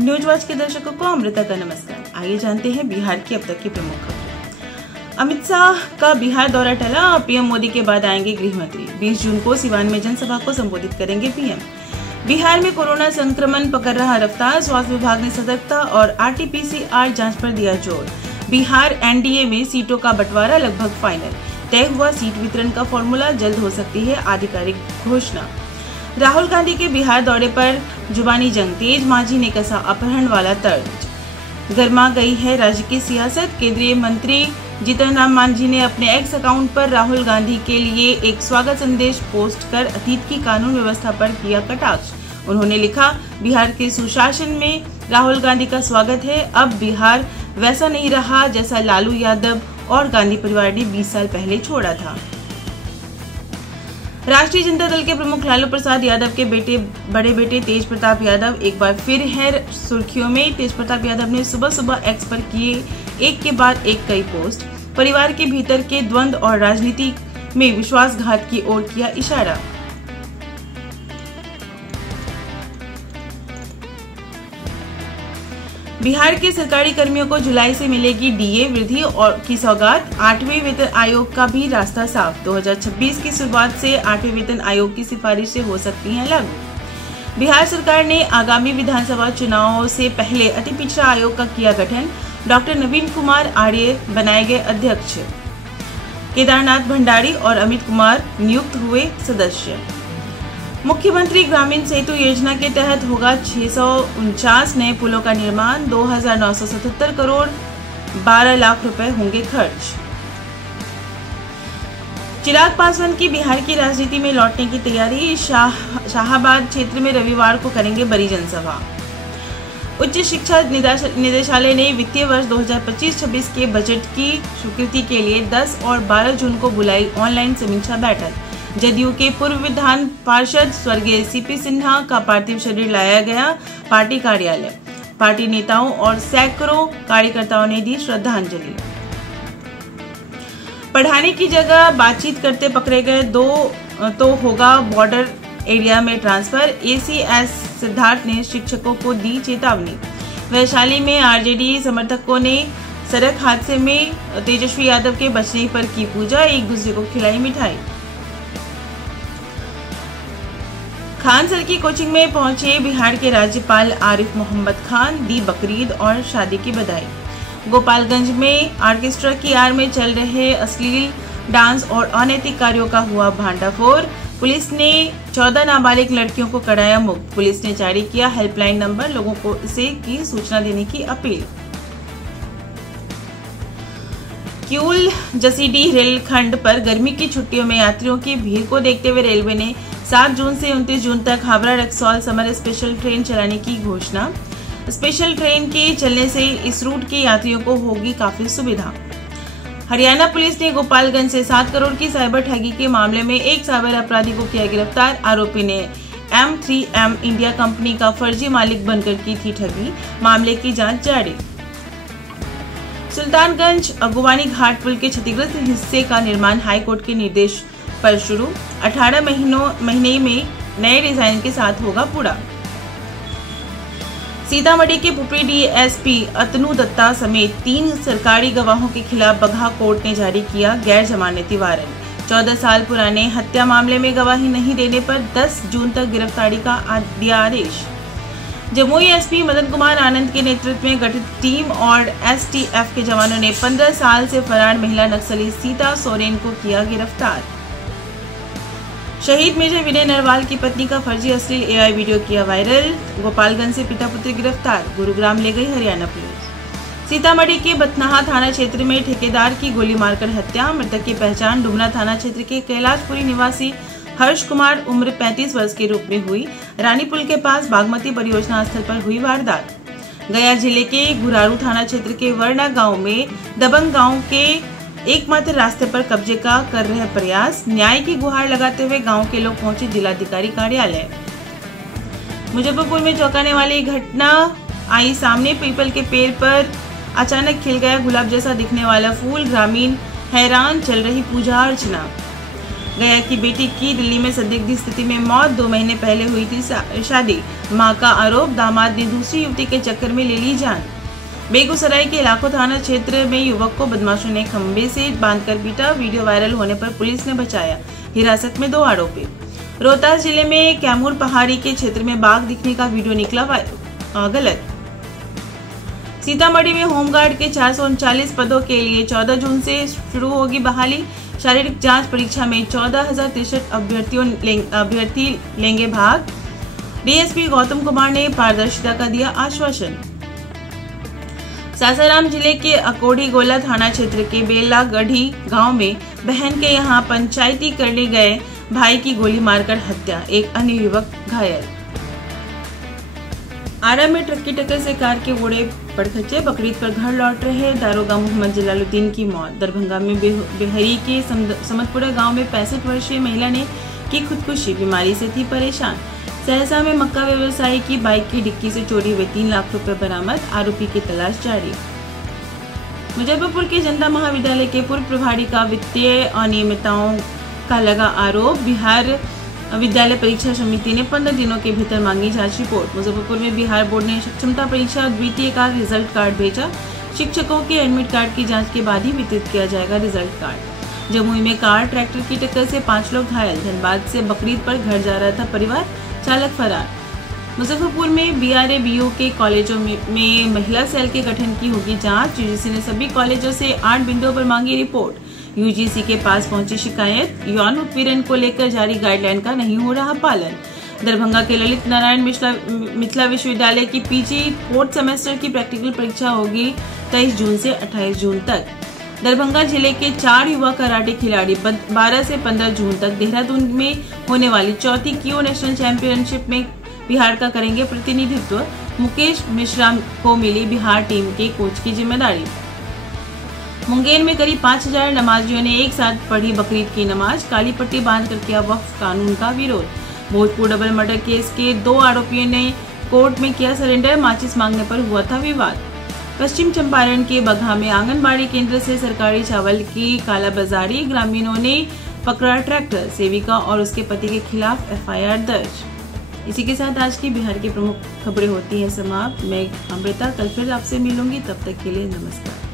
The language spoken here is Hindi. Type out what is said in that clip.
न्यूज वॉच के दर्शकों को अमृता का नमस्कार। आइए जानते हैं बिहार की अब तक की प्रमुख खबरें। अमित शाह का बिहार दौरा टला और पीएम मोदी के बाद आएंगे गृह मंत्री। 20 जून को सिवान में जनसभा को संबोधित करेंगे पीएम। बिहार में कोरोना संक्रमण पकड़ रहा रफ्तार, स्वास्थ्य विभाग ने सतर्कता और RT-PCR जांच पर दिया जोर। बिहार एनडीए में सीटों का बंटवारा लगभग फाइनल, तय हुआ सीट वितरण का फॉर्मूला, जल्द हो सकती है आधिकारिक घोषणा। राहुल गांधी के बिहार दौरे पर जुबानी जंग, तेज मांझी ने कसा अपहरण वाला तर्ज। गर्मा गई है राज्य की सियासत। केंद्रीय मंत्री जीतन राम मांझी ने अपने एक्स अकाउंट पर राहुल गांधी के लिए एक स्वागत संदेश पोस्ट कर अतीत की कानून व्यवस्था पर किया कटाक्ष। उन्होंने लिखा, बिहार के सुशासन में राहुल गांधी का स्वागत है। अब बिहार वैसा नहीं रहा जैसा लालू यादव और गांधी परिवार ने 20 साल पहले छोड़ा था। राष्ट्रीय जनता दल के प्रमुख लालू प्रसाद यादव के बड़े बेटे तेज प्रताप यादव एक बार फिर है सुर्खियों में। तेज प्रताप यादव ने सुबह सुबह एक्स पर किए एक के बाद एक कई पोस्ट। परिवार के भीतर के द्वंद्व और राजनीति में विश्वासघात की ओर किया इशारा। बिहार के सरकारी कर्मियों को जुलाई से मिलेगी डीए वृद्धि और की सौगात। 8वें वेतन आयोग का भी रास्ता साफ। 2026 की शुरुआत से 8वें वेतन आयोग की सिफारिश से हो सकती है लागू। बिहार सरकार ने आगामी विधानसभा चुनावों से पहले अति पिछड़ा आयोग का किया गठन। डॉक्टर नवीन कुमार आर्य बनाए गए अध्यक्ष। केदारनाथ भंडारी और अमित कुमार नियुक्त हुए सदस्य। मुख्यमंत्री ग्रामीण सेतु योजना के तहत होगा 649 नए पुलों का निर्माण। 2,977 करोड़ 12 लाख रुपए होंगे खर्च। चिराग पासवान की बिहार की राजनीति में लौटने की तैयारी। शाहाबाद क्षेत्र में रविवार को करेंगे बड़ी जनसभा। उच्च शिक्षा निदेशालय ने वित्तीय वर्ष 2025-26 के बजट की स्वीकृति के लिए 10 और 12 जून को बुलाई ऑनलाइन समीक्षा बैठक। जदयू के पूर्व विधान पार्षद स्वर्गीय CP सिन्हा का पार्थिव शरीर लाया गया पार्टी कार्यालय। पार्टी नेताओं और सैकड़ों कार्यकर्ताओं ने दी श्रद्धांजलि। पढ़ाने की जगह बातचीत करते पकड़े गए तो होगा बॉर्डर एरिया में ट्रांसफर। ACS सिद्धार्थ ने शिक्षकों को दी चेतावनी। वैशाली में RJD समर्थकों ने सड़क हादसे में तेजस्वी यादव के बचने पर की पूजा, एक दूसरे को खिलाई मिठाई। खानसर की कोचिंग में पहुंचे बिहार के राज्यपाल आरिफ मोहम्मद खान, दी बकरीद और शादी की बधाई। गोपालगंज में ऑर्केस्ट्रा की आड़ में चल रहे अश्लील डांस और अनैतिक कार्यों का हुआ भांडाफोड़। पुलिस ने 14 नाबालिग लड़कियों को कराया मुक्त। पुलिस ने जारी किया हेल्पलाइन नंबर, लोगों को इसे की सूचना देने की अपील। किऊल जसीडीह रेलखंड पर गर्मी की छुट्टियों में यात्रियों की भीड़ को देखते हुए रेलवे ने 7 जून से 29 जून तक Howrah Raxaul summer special train चलाने की घोषणा। स्पेशल ट्रेन के चलने से इस रूट के यात्रियों को होगी काफी सुविधा। हरियाणा पुलिस ने गोपालगंज से 7 करोड़ की साइबर ठगी के मामले में एक साइबर अपराधी को किया गिरफ्तार। आरोपी ने M3M इंडिया कंपनी का फर्जी मालिक बनकर की थी ठगी। मामले की जांच जारी। सुल्तानगंज अगुवानी घाट पुल के क्षतिग्रस्त हिस्से का निर्माण हाईकोर्ट के निर्देश पर शुरू। 18 महीने में नए डिजाइन के साथ होगा पूरा। सीतामढ़ी के पुपरी DSP अतनु दत्ता समेत 3 सरकारी गवाहों के खिलाफ बगहा कोर्ट ने जारी किया गैर जमानती वारंट। 14 साल पुराने हत्या मामले में गवाही नहीं देने पर 10 जून तक गिरफ्तारी का दिया आदेश। जमुई SP मदन कुमार आनंद के नेतृत्व में गठित टीम और STF के जवानों ने 15 साल से फरार महिला नक्सली सीता सोरेन को किया गिरफ्तार। शहीद मेजर विनय नरवाल की पत्नी का फर्जी अश्लील AI वीडियो किया वायरल। गोपालगंज से पिता पुत्री गिरफ्तार, गुरुग्राम ले गई हरियाणा पुलिस। सीतामढ़ी के बथनाहा थाना क्षेत्र में ठेकेदार की गोली मारकर हत्या। मृतक की पहचान डुमना थाना क्षेत्र के कैलाशपुरी निवासी हर्ष कुमार उम्र 35 वर्ष के रूप में हुई। रानीपुल के पास बागमती परियोजना स्थल पर हुई वारदात। गया जिले के गुरारू थाना क्षेत्र के वर्णा गांव में दबंग गांव के एकमात्र रास्ते पर कब्जे का कर रहे प्रयास। न्याय की गुहार लगाते हुए गांव के लोग पहुंचे जिलाधिकारी कार्यालय। मुजफ्फरपुर में चौंकाने वाली घटना आई सामने। पीपल के पेड़ पर अचानक खिल गया गुलाब जैसा दिखने वाला फूल। ग्रामीण हैरान, चल रही पूजा अर्चना। गया की बेटी की दिल्ली में संदिग्ध स्थिति में मौत। 2 महीने पहले हुई थी शादी, मां का आरोप, दामाद ने दूसरी युवती के चक्कर में ले ली जान। बेगूसराय के इलाको थाना क्षेत्र में युवक को बदमाशों ने खंबे से बांधकर पीटा। वीडियो वायरल होने पर पुलिस ने बचाया, हिरासत में 2 आरोपी। रोहतास जिले में कैमूर पहाड़ी के क्षेत्र में बाघ दिखने का वीडियो निकला गलत। सीतामढ़ी में होमगार्ड के 439 पदों के लिए 14 जून से शुरू होगी बहाली। शारीरिक जांच परीक्षा में 14,063 अभ्यर्थी लेंगे भाग। डीएसपी गौतम कुमार ने पारदर्शिता का दिया आश्वासन। सासाराम जिले के अकोढ़ी गोला थाना क्षेत्र के बेला गढ़ी गांव में बहन के यहां पंचायती करने गए भाई की गोली मारकर हत्या, एक अन्य युवक घायल। आरा में ट्रक की टक्कर से कार के घोड़े पड़खचे, बकरीद पर घर लौट रहे दारोगा मोहम्मद जलालुद्दीन की मौत। दरभंगा में बिहरी के समतपुरा गांव में 65 वर्षीय महिला ने की खुदकुशी, बीमारी से थी परेशान। सहरसा में मक्का व्यवसायी की बाइक की डिक्की से चोरी हुए 3 लाख रुपए बरामद, आरोपी की तलाश जारी। मुजफ्फरपुर के जनता महाविद्यालय के पूर्व प्रभारी का वित्तीय अनियमितताओं का लगा आरोप। बिहार विद्यालय परीक्षा समिति ने 15 दिनों के भीतर मांगी जांच रिपोर्ट। मुजफ्फरपुर में बिहार बोर्ड ने क्षमता परीक्षा द्वितीय का रिजल्ट कार्ड भेजा। शिक्षकों के एडमिट कार्ड की जांच के बाद ही वितरित किया जाएगा रिजल्ट कार्ड। जमुई में कार ट्रैक्टर की टक्कर से 5 लोग घायल। धनबाद से बकरीद पर घर जा रहा था परिवार, चालक फरार। मुजफ्फरपुर में BRA-BU के कॉलेजों में महिला सेल के गठन की होगी जांच। यूजीसी ने सभी कॉलेजों से 8 बिंदुओं पर मांगी रिपोर्ट। यूजीसी के पास पहुंची शिकायत, यौन उत्पीड़न को लेकर जारी गाइडलाइन का नहीं हो रहा पालन। दरभंगा के ललित नारायण मिथिला विश्वविद्यालय की PG 4th सेमेस्टर की प्रैक्टिकल परीक्षा होगी 23 जून से 28 जून तक। दरभंगा जिले के 4 युवा कराटे खिलाड़ी 12 से 15 जून तक देहरादून में होने वाली 4th क्यू नेशनल चैंपियनशिप में बिहार का करेंगे प्रतिनिधित्व। मुकेश मिश्रा को मिली बिहार टीम के कोच की जिम्मेदारी। मुंगेर में करीब 5000 नमाजियों ने एक साथ पढ़ी बकरीद की नमाज। काली पट्टी बांधकर किया वक्फ कानून का विरोध। भोजपुर डबल मर्डर केस के 2 आरोपियों ने कोर्ट में किया सरेंडर, माचिस मांगने पर हुआ था विवाद। पश्चिम चंपारण के बगहा में आंगनबाड़ी केंद्र से सरकारी चावल की कालाबाजारी, ग्रामीणों ने पकड़ा ट्रैक्टर। सेविका और उसके पति के खिलाफ FIR दर्ज। इसी के साथ आज की बिहार की प्रमुख खबरें होती हैं समाप्त। मैं अमृता कल फिर आपसे मिलूंगी, तब तक के लिए नमस्कार।